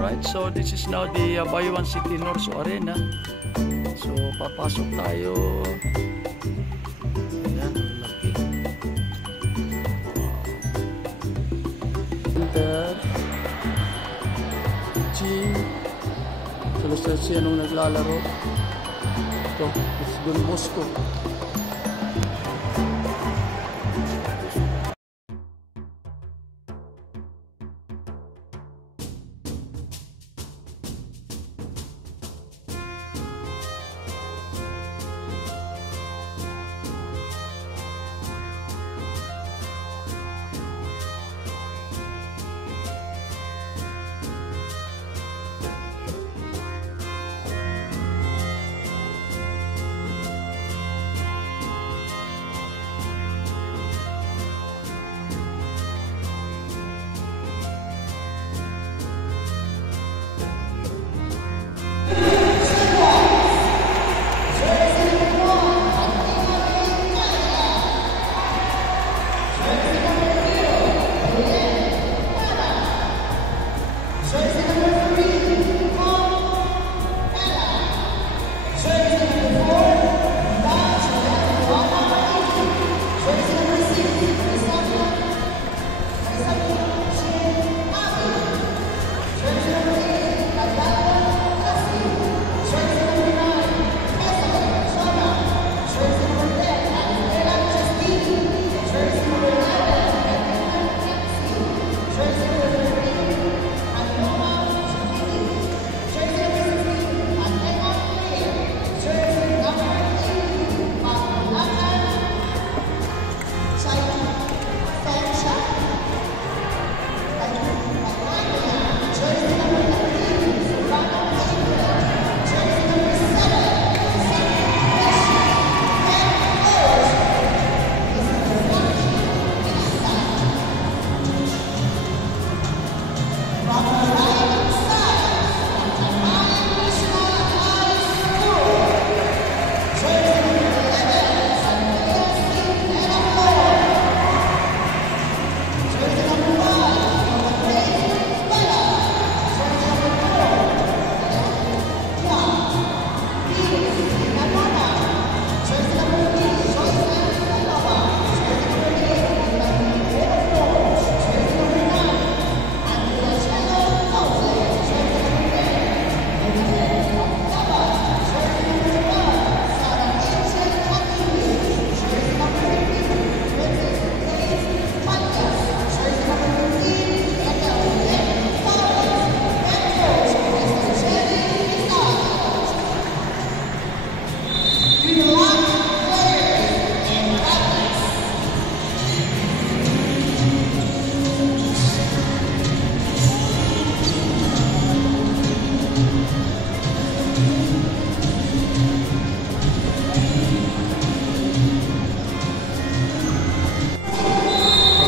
Alright, so this is now the Bayuan City Norso Arena. So papasok tayo. Ayan, ang laki. Enter. Gym. Salusal siya nung naglalaro. Ito, it's Don Bosco.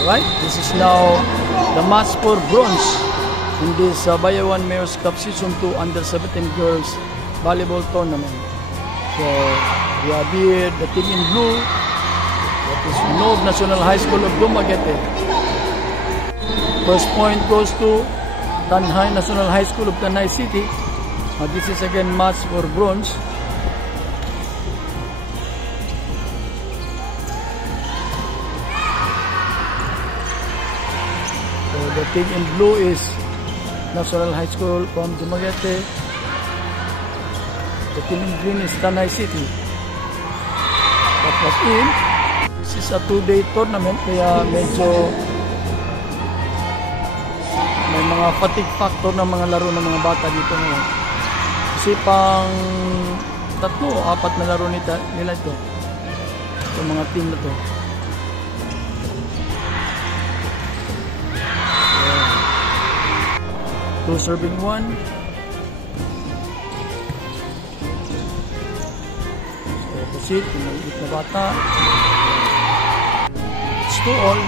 Alright, this is now the match for bronze in this Bayuan Mayor's Cup Season 2 Under-17 Girls Volleyball Tournament. So, we have here the team in blue, that is Nov National High School of Dumaguete. First point goes to Tanhay National High School of Tanay City. This is again match for bronze. The team in blue is National High School from Dumaguete. The team in green is Tanay City. That was in. This is a 2-day tournament kaya medyo may mga fatigue factor ng mga laro ng mga bata dito ngayon. Kasi pang 3 o 4 na laro nila ito. Itong mga team na to. Two serving one. So, opposite, yung maliit na bata. It's 2-all.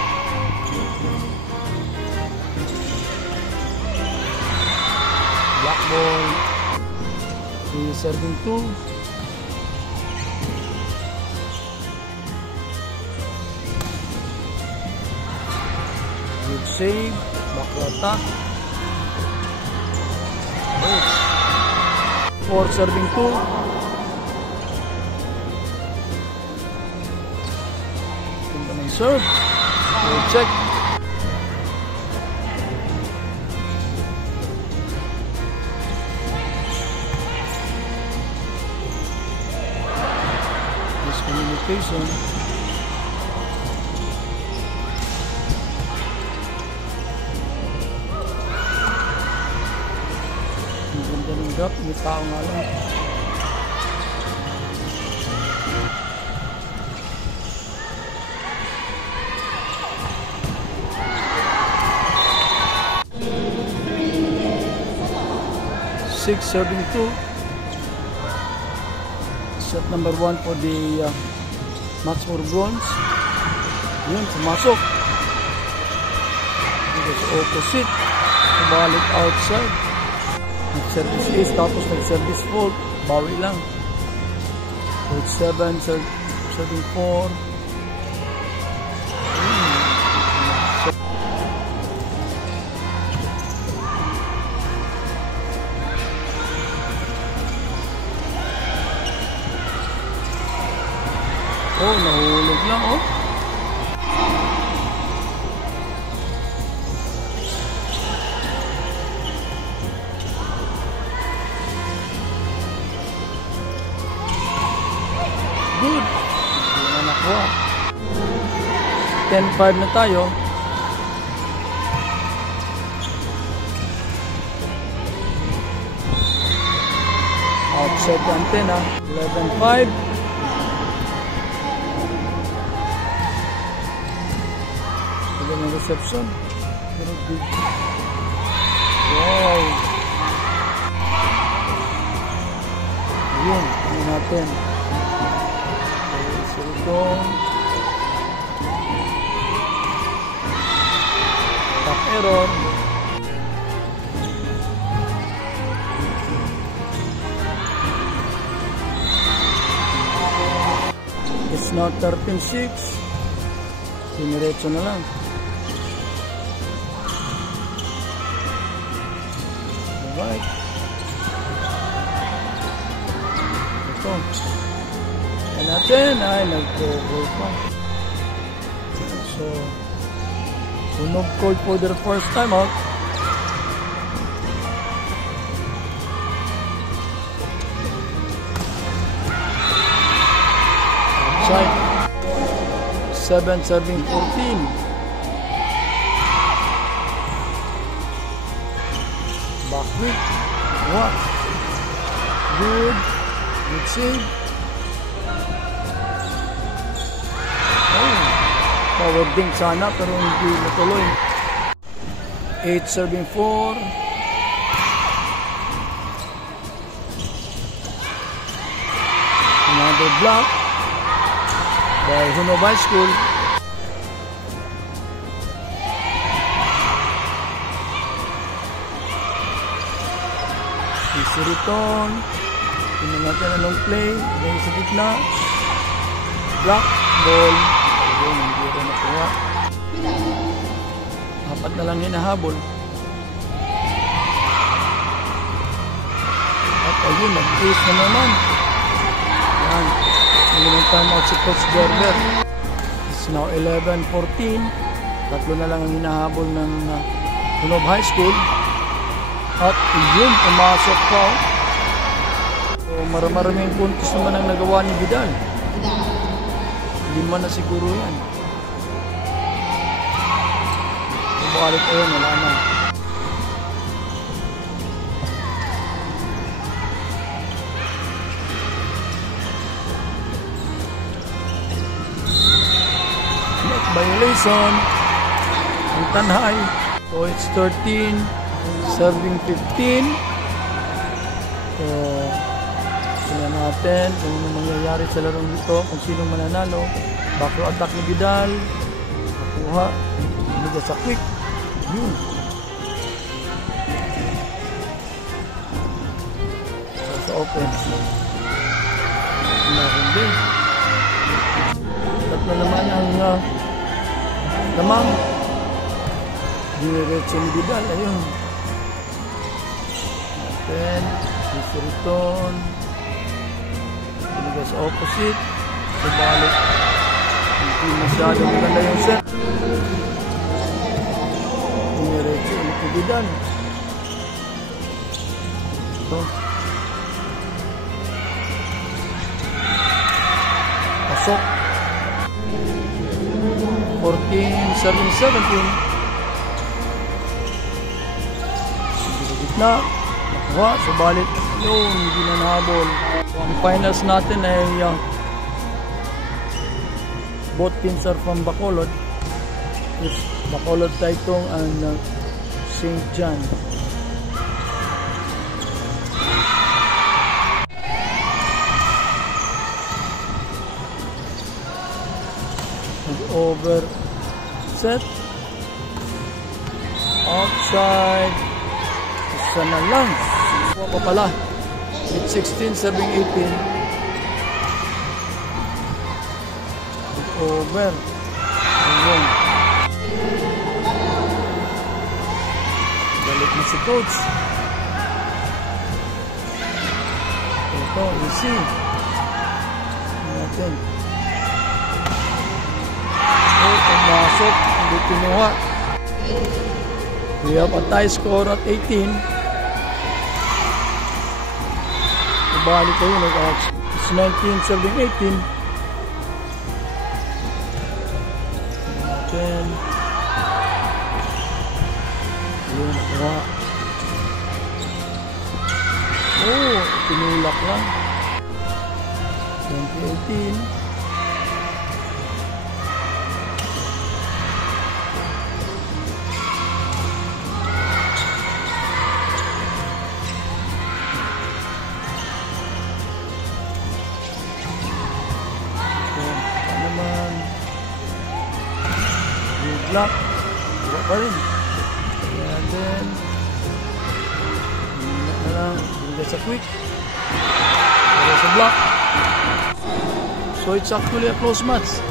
Black ball. He's serving 2. Good save. Back attack. 4 serving 2. Ganda ng serve. Good check. Miscommunication. Ang ganda ng gap. May tao nga lang. Six serving 2. Set number 1 for the Matchmore Bronze. Yun, pumasok. It was opposite. Balik outside. Nag-service ace tapos nag-service fault. Bawi lang. Coach 7, serving 4. Oh, nahulog lang, oh. Good. Hindi na nakuha. 10-5 na tayo. Outside the antenna. 11-5. Ng reception. Pero big. Wow. Ayun, ano natin. So ito. Top error. It's now 13-6. Siniretso na lang. Right. Ito. Yan natin ay nag-go-goal pa. So, tunog call for their first time out. Outside. 7 serving 14. Back quick. What? Good. Good save. Oh. Power dink sana pero hindi natuloy. 8 serving 4. Another block by Hunob High School. Easy return. Tingnan natin anong play. Ganyan sa gitna. Block. Ball. Ayun, hindi rin nakuha. Apat na lang hinahabol. At ayun, nag-ace na naman. Yan. Hindi ng timeout si Coach Gerber. It's now 11-14. Tatlo na lang ang hinahabol ng Hunob High School. At yun, pumasok pa. So, maraming puntos naman ang nagawa ni Vidal. 5 na siguro yan. So, balik ayun, wala na. Net violation. Ang Tanhay. So, it's 13. Serving 15. So, tingnan natin kung ano mangyayari sa larong dito, kung sino mananalo. Back row attack ni Vidal. Nakuha. Hindi sa quick. Yun. So, sa offense. Meron din. Tatlo naman ang lamang. Diretso ni Vidal. Ayun. Then, easy return. Binigay sa opposite. Subalik. Hindi masyadong maganda yung set. Diniretso ulit ni Bidan. Ito. Pasok. 14-17. Na nakuha, subalit yun, hindi na nahabol. So, ang finals natin ay both teams are from Bacolod. It's Bacolod Taytong and St. John. Over set, outside. Isa na lang. Suwa pa pala. With 16, serving 18. Over. Ayun. Balik na si coach. Ito, easy. Natin. Pumasok. Hindi kinuha. We have a tie score at 18. Balik kayo, it's 19-18. Then, yun, nakuha. Oh, tinulak lang. 2018. Block. Buka pa rin. And then na lang. Binigay sa quick. Binigay sa block. So it's actually a close match.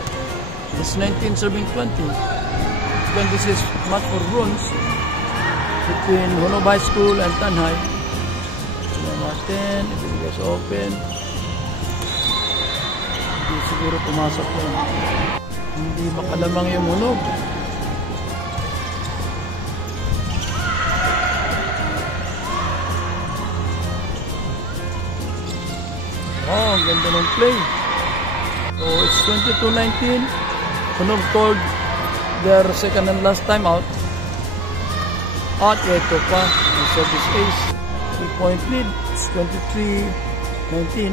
It's 19-20. Then this is match for bronze between Honob High School and Tanhay. Tignan natin. Ibinigay sa open. Hindi siguro pumasok yan. Hindi makalamang yung Honob. Oh, ganda ng play. So, it's 22-19. Honob called their second and last time out. At ito pa, ang service ace. 3-point lead. It's 23-19.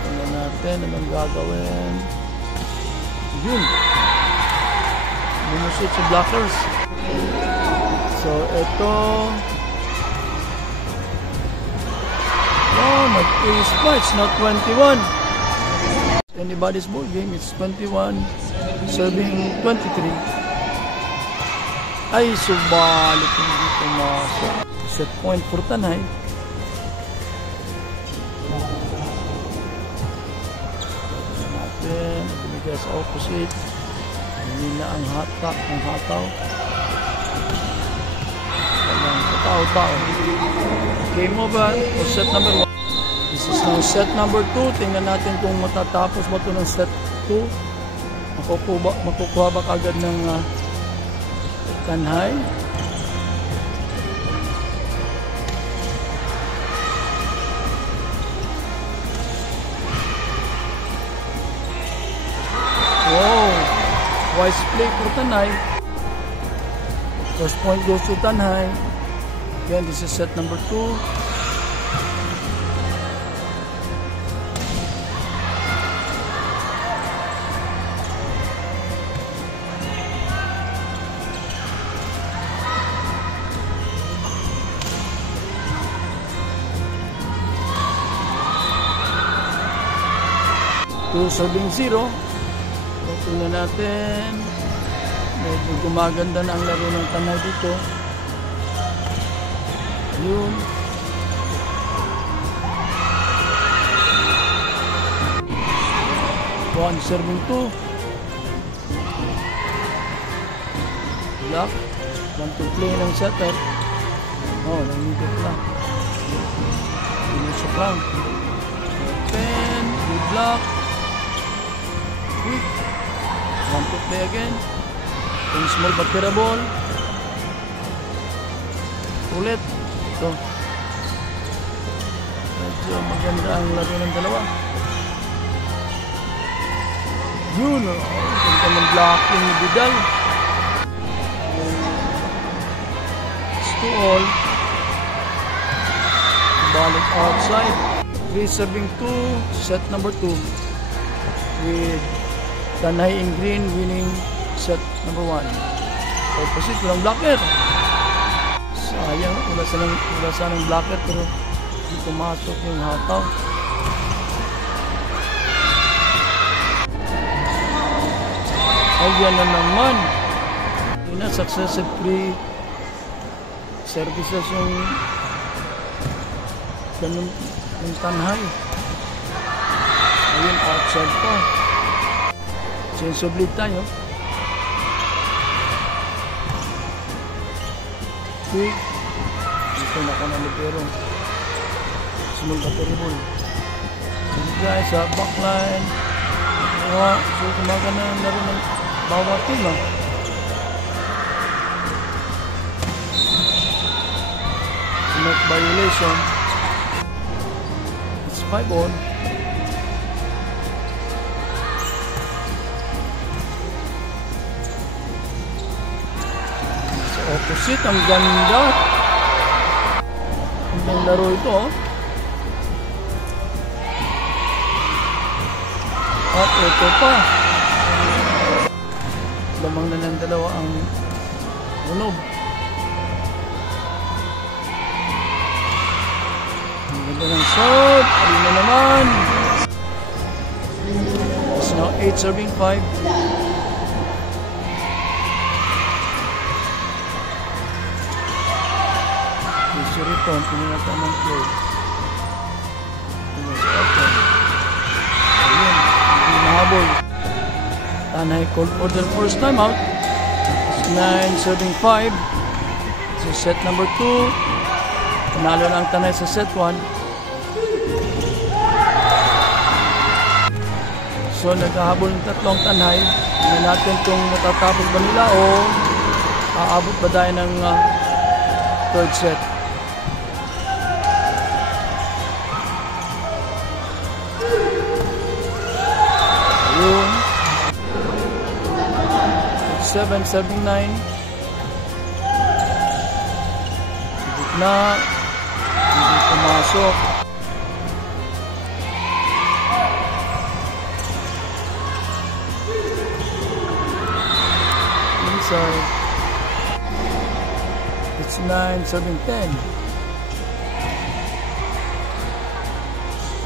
Tingnan natin anong gagawin. Yun. Minusit sa blockers. So, ito. Oh, nag-ace pa. It's not 21. Anybody's ball game. It's 21. Serving 23. Ay, subalik. Hindi pumasok. Set point for Tanhay. Natin. Binigay sa opposite. Hindi na ang hataw. Walang katao-tao. Game over for set number 1. This is now set number 2. Tingnan natin kung matatapos ba ito ng set 2. Makukuha ba kagad ng Tanhay? Wow! Wise play for Tanhay. First point goes to Tanhay. Again, this is set number 2. Two serving 0. So, tingnan natin. Medyo gumaganda na ang laro ng Tanhay dito. Yun. One serving 2. Block. Want to play ng setter. Oh, nangikot lang. Pinusok lang. Open. Good luck. Quick. Want to play again. Yung small but terrible. Ulit. Ito. Medyo maganda ang laro ng dalawa. Yun. Ganda ng blocking ni Vidal. It's 2-all. Balik outside. 3-2. Set number 2. With Tanay in green winning set number 1. Opposite, walang blocker. Sayang, wala sanang blocker pero hindi pumasok yung hataw. Ayan na naman. Yun na, successive 3 services yung ganun yung Tanhay. Ayun, outside pa. Change of lead tayo. Quick. Dito na ka na libero. Small but terrible. So guys, sa backline. So kumaga na ang laro ng bawat team. Net violation. It's 5-all. Opposite, ang ganda. Ang laro ito. At ito pa. Lamang na ng dalawa ang unog. Ang ganda ng shot. Ayun na naman. It's now 8-5. Return, pinilatan ng play. Pinas open. Ayun, hindi nahabol. Tanay called for the first time out. It's 9-5. So set number 2. Panalo lang Tanay sa set 1. So naghahabol ng tatlong Tanay. Tingnan natin kung matatapos ba nila o aabot ba tayo ng third set. Ayun. 7-9. Gitna. Hindi pumasok. Inside. It's 9-10.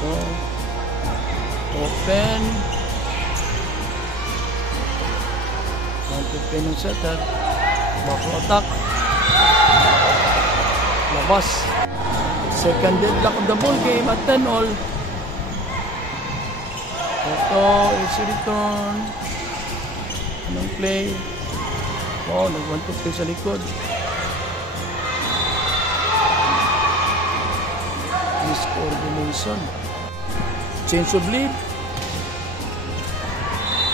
So, open. Open ng setter. Bako attack. Labas. Second deadlock of the ball game at 10-all. Ito is return. Anong play? Oh, nag-1 to play sa likod. Miscoordination. Change of lead.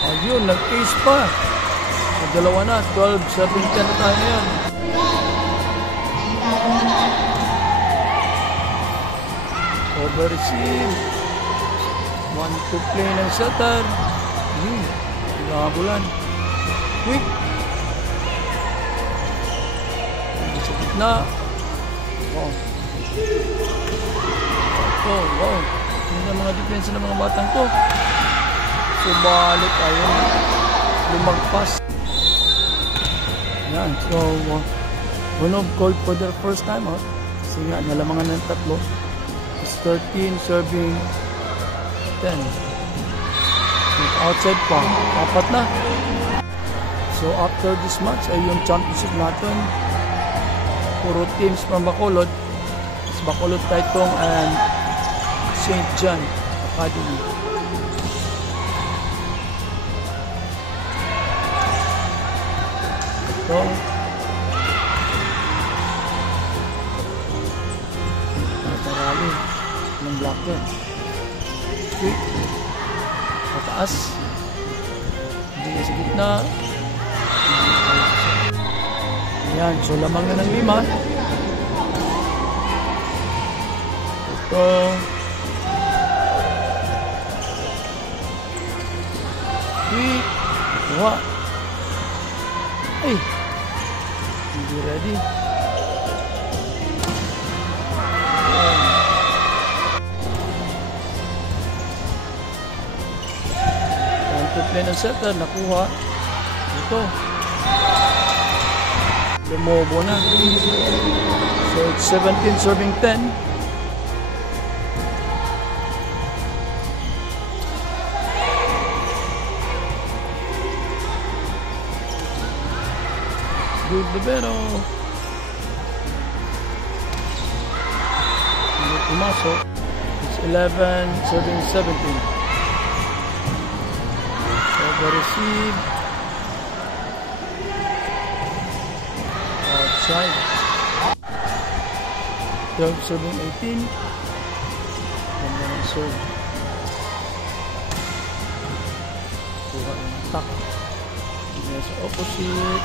Ayun, nag-ace pa. So, dalawa na. 12-17 na tayo ngayon. Over receive. 1 to play ng setter. Nakabulan. Quick. Sa gitna. Wow. Oh, wow. Hindi na mga depensa ng mga batang to. Subalik ayun. Lumagpas. Yan. So, Honov called for their first time out. Kasi nga, nalamangan ng tatlo. It's 13 serving 10. Outside pa. Apat na. So, after this match ay yung championship natin. Puro teams from Bacolod. It's Bacolod Taitong and St. John Academy. Ito. blocker. Quick. Pataas. Hindi sa gitna. Ayan, so lamang na ng 5. Ito. Quick. Kuha. Ay. Hindi ready. Time to play ng setter. Nakuha. Ito. Lumobo na. So it's 17 serving 10. Good libero. Hindi pumasok. It's 11 serving 17. So the receive. Outside. 12 serving 18. Ganda ng serve. Kuha ng attack. Yes, opposite.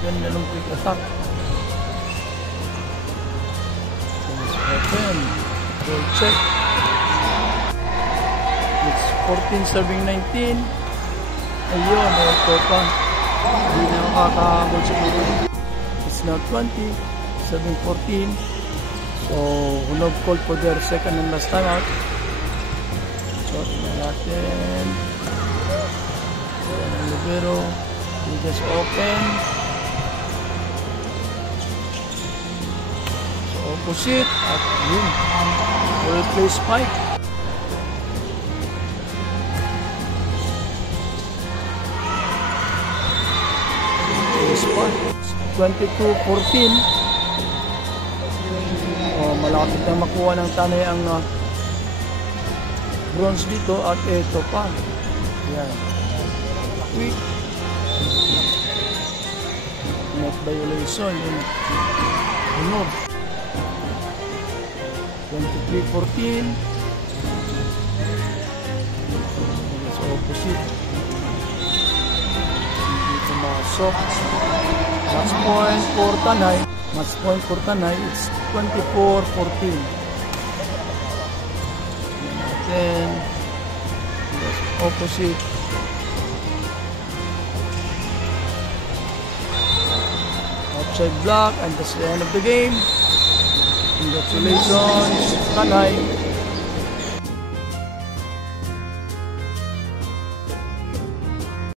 Ganda ng quick attack. Open. Goal check. It's 14 serving 19. Ayun, ito pa. Hindi na makakahabol sa mga. It's now 20 serving 14. So, Hunov called for their second and last time out. So, tingnan natin. Ayan ang libero. He just open. Opposite at yun, will play spike. Spike 22-14. Malapit na makuha ng Tanay ang bronze dito at ito pa. Yan. Quick. Net violation. Hunov. 23-14. It's opposite. Hindi pumasok. Match point for Tanay. Match point for Tanay. It's 24-14. Then opposite. Outside block, and that's the end of the game. Congratulations, Tanay.